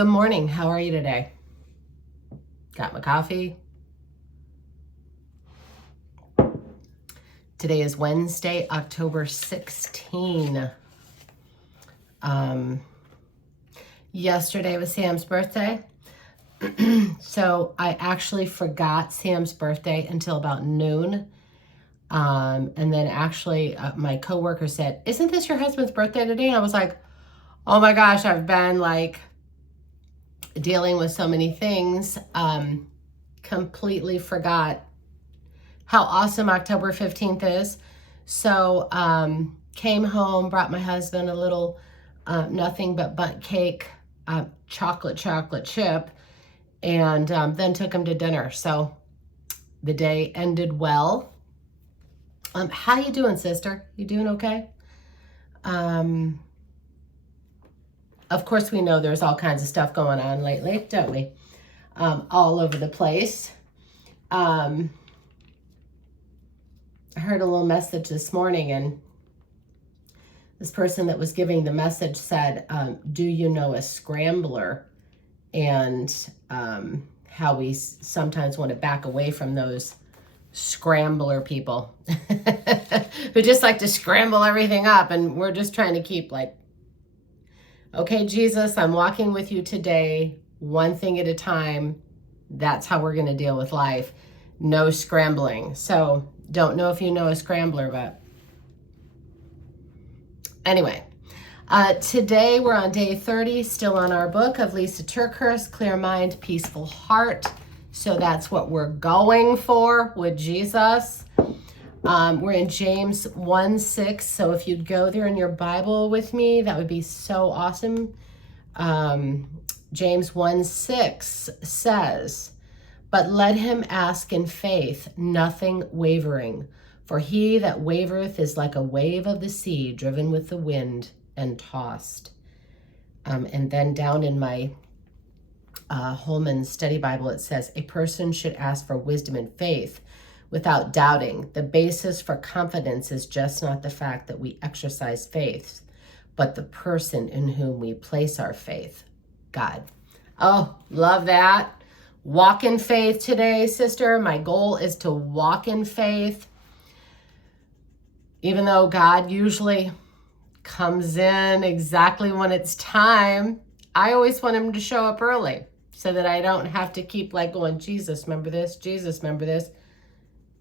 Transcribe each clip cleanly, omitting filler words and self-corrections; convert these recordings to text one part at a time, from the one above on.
Good morning. How are you today? Got my coffee? Today is Wednesday, October 16. Yesterday was Sam's birthday. So I actually forgot Sam's birthday until about noon. And then actually my coworker said, "Isn't this your husband's birthday today?" And I was like, oh my gosh, I've been like dealing with so many things. Completely forgot how awesome October 15th is. So came home, brought my husband a little nothing but bundt cake, chocolate chip, and then took him to dinner. So the day ended well. How you doing, sister? You doing okay? Of course, we know there's all kinds of stuff going on lately, don't we? All over the place. I heard a little message this morning, and this person that was giving the message said, do you know a scrambler? And how we sometimes want to back away from those scrambler people who just like to scramble everything up. And we're just trying to keep like, okay, Jesus, I'm walking with you today, one thing at a time. That's how we're going to deal with life. No scrambling. So don't know if you know a scrambler, but anyway, today we're on day 30, still on our book of Lisa TerKeurst, Clear Mind, Peaceful Heart. So that's what we're going for with Jesus. We're in James 1:6. So if you'd go there in your Bible with me, that would be so awesome. James 1:6 says, "But let him ask in faith, nothing wavering. For he that wavereth is like a wave of the sea, driven with the wind and tossed." And then down in my Holman Study Bible, it says, "A person should ask for wisdom and faith without doubting. The basis for confidence is just not the fact that we exercise faith, but the person in whom we place our faith, God." Oh, love that. Walk in faith today, sister. My goal is to walk in faith. Even though God usually comes in exactly when it's time, I always want him to show up early so that I don't have to keep like going, Jesus, remember this? Jesus, remember this?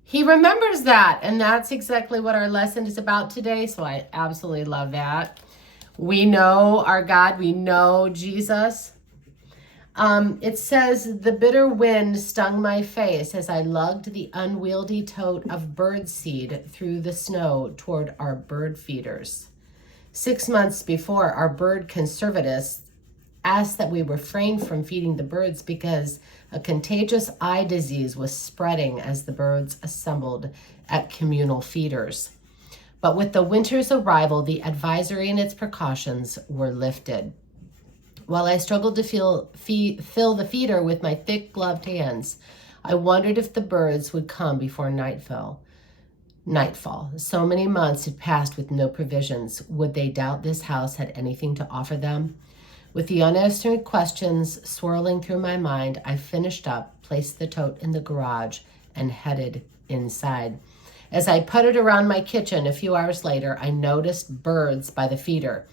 He remembers that. And that's exactly what our lesson is about today. So I absolutely love that. We know our God. We know Jesus. It says, "The bitter wind stung my face as I lugged the unwieldy tote of birdseed through the snow toward our bird feeders. 6 months before, our bird conservatists asked that we refrain from feeding the birds because a contagious eye disease was spreading as the birds assembled at communal feeders. But with the winter's arrival, the advisory and its precautions were lifted. While I struggled to fill the feeder with my thick gloved hands, I wondered if the birds would come before nightfall. So many months had passed with no provisions. Would they doubt this house had anything to offer them? With the unanswered questions swirling through my mind, I finished up, placed the tote in the garage, and headed inside. As I puttered around my kitchen a few hours later, I noticed birds by the feeder.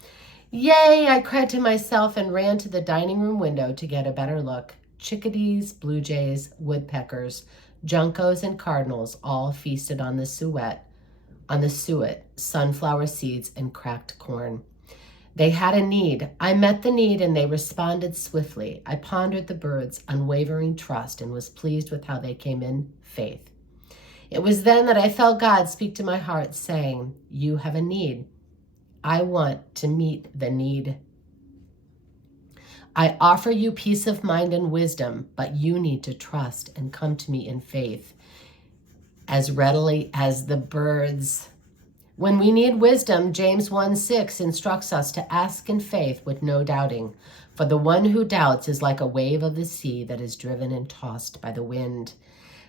Yay, I cried to myself and ran to the dining room window to get a better look. Chickadees, blue jays, woodpeckers, juncos, and cardinals all feasted on the suet, sunflower seeds, and cracked corn. They had a need. I met the need and they responded swiftly. I pondered the birds' unwavering trust and was pleased with how they came in faith. It was then that I felt God speak to my heart saying, "You have a need. I want to meet the need. I offer you peace of mind and wisdom, but you need to trust and come to me in faith as readily as the birds." When we need wisdom, James 1:6 instructs us to ask in faith with no doubting. For the one who doubts is like a wave of the sea that is driven and tossed by the wind.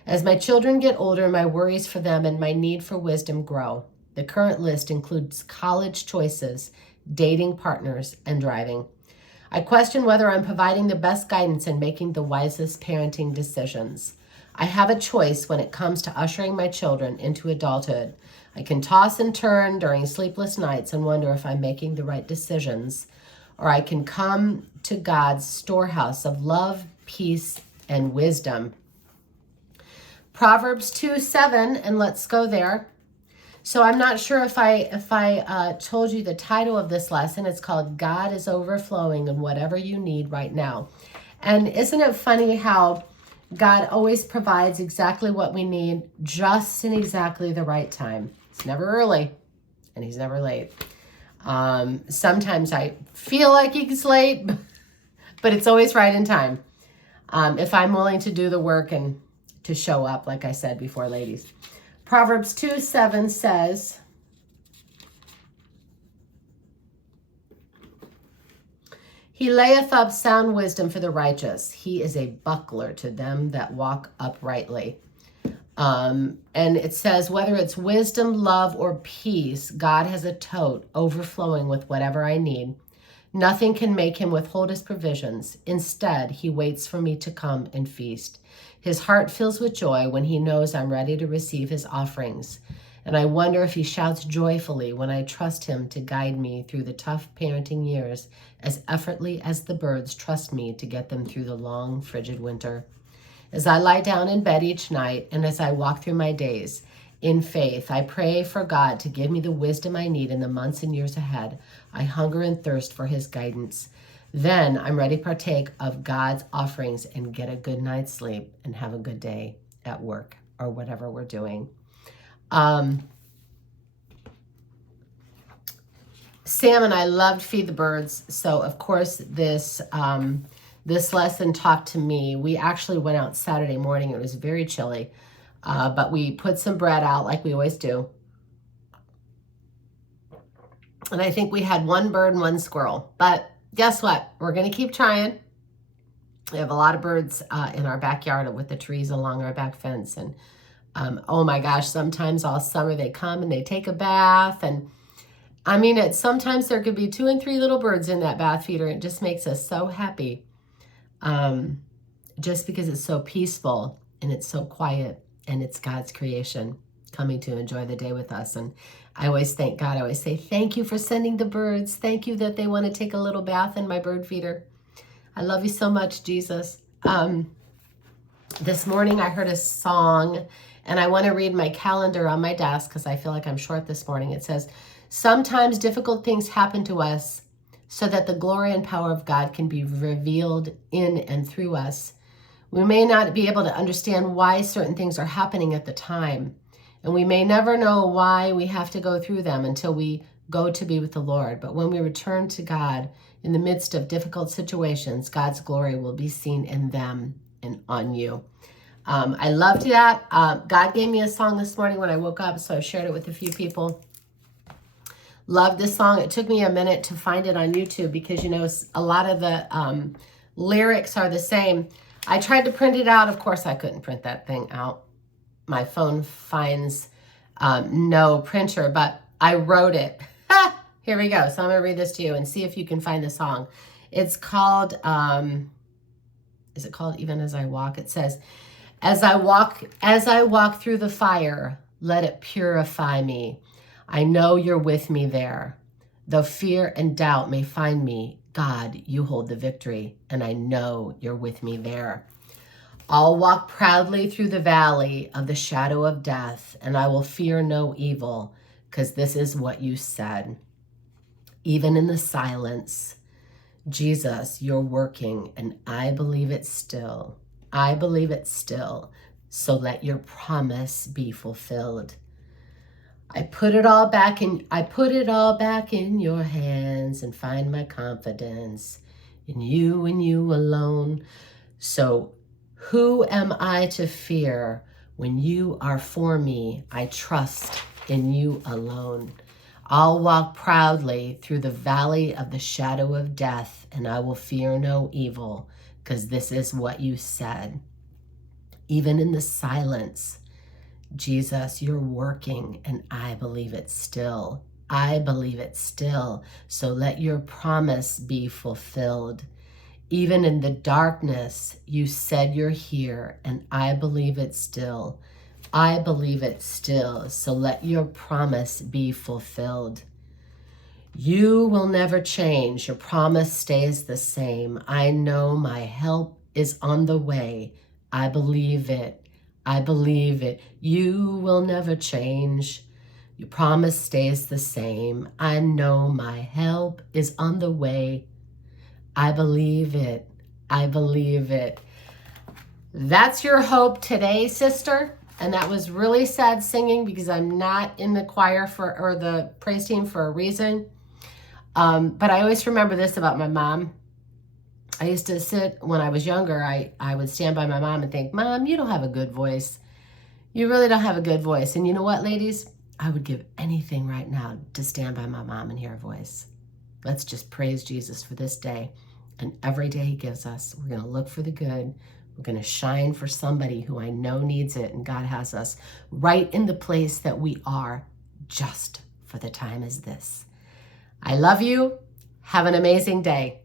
As my children get older, my worries for them and my need for wisdom grow. The current list includes college choices, dating partners, and driving. I question whether I'm providing the best guidance and making the wisest parenting decisions. I have a choice when it comes to ushering my children into adulthood. I can toss and turn during sleepless nights and wonder if I'm making the right decisions, or I can come to God's storehouse of love, peace, and wisdom. Proverbs 2:7, and let's go there. So I'm not sure if I told you the title of this lesson. It's called God is Overflowing in Whatever You Need Right Now. And isn't it funny how God always provides exactly what we need just in exactly the right time. He's never early and he's never late. Sometimes I feel like he's late, but it's always right in time. If I'm willing to do the work and to show up, like I said before, ladies. Proverbs 2:7 says, He layeth up sound wisdom for the righteous. He is a buckler to them that walk uprightly. And it says, whether it's wisdom, love, or peace, God has a tote overflowing with whatever I need. Nothing can make him withhold his provisions. Instead, he waits for me to come and feast. His heart fills with joy when he knows I'm ready to receive his offerings. And I wonder if he shouts joyfully when I trust him to guide me through the tough parenting years as effortlessly as the birds trust me to get them through the long, frigid winter. As I lie down in bed each night and as I walk through my days, in faith, I pray for God to give me the wisdom I need in the months and years ahead. I hunger and thirst for his guidance. Then I'm ready to partake of God's offerings and get a good night's sleep and have a good day at work or whatever we're doing. Sam and I loved Feed the Birds. So of course this lesson talked to me. We actually went out Saturday morning. It was very chilly, but we put some bread out like we always do. And I think we had one bird and one squirrel, but guess what? We're going to keep trying. We have a lot of birds in our backyard with the trees along our back fence. And oh my gosh, sometimes all summer they come and they take a bath. And I mean, sometimes there could be 2 and 3 little birds in that bath feeder. It just makes us so happy. Just because it's so peaceful and it's so quiet and it's God's creation coming to enjoy the day with us. And I always thank God. I always say, thank you for sending the birds. Thank you that they want to take a little bath in my bird feeder. I love you so much, Jesus. This morning I heard a song, and I want to read my calendar on my desk because I feel like I'm short this morning. It says, sometimes difficult things happen to us so that the glory and power of God can be revealed in and through us. We may not be able to understand why certain things are happening at the time, and we may never know why we have to go through them until we go to be with the Lord. But when we return to God in the midst of difficult situations, God's glory will be seen in them and on you. I loved that. God gave me a song this morning when I woke up, so I shared it with a few people. Love this song. It took me a minute to find it on YouTube because, you know, a lot of the lyrics are the same. I tried to print it out. Of course, I couldn't print that thing out. My phone finds no printer, but I wrote it. Here we go. So I'm going to read this to you and see if you can find the song. It's called, is it called Even As I Walk? It says, as I walk through the fire, let it purify me. I know you're with me there. Though fear and doubt may find me, God, you hold the victory, and I know you're with me there. I'll walk proudly through the valley of the shadow of death, and I will fear no evil, because this is what you said. Even in the silence, Jesus, you're working, and I believe it still. I believe it still, so let your promise be fulfilled. I put it all back in your hands and find my confidence in you and you alone. So who am I to fear when you are for me? I trust in you alone. I'll walk proudly through the valley of the shadow of death, and I will fear no evil, because this is what you said. Even in the silence, Jesus, you're working, and I believe it still. I believe it still. So let your promise be fulfilled. Even in the darkness, you said you're here, and I believe it still. I believe it still. So let your promise be fulfilled. You will never change. Your promise stays the same. I know my help is on the way. I believe it. I believe it. You will never change. Your promise stays the same. I know my help is on the way. I believe it. I believe it. That's your hope today, sister. And that was really sad singing because I'm not in the choir or the praise team for a reason. But I always remember this about my mom. I used to sit, when I was younger, I would stand by my mom and think, Mom, you don't have a good voice. You really don't have a good voice. And you know what, ladies? I would give anything right now to stand by my mom and hear her voice. Let's just praise Jesus for this day. And every day he gives us, we're going to look for the good. We're going to shine for somebody who I know needs it. And God has us right in the place that we are just for the time as this. I love you. Have an amazing day.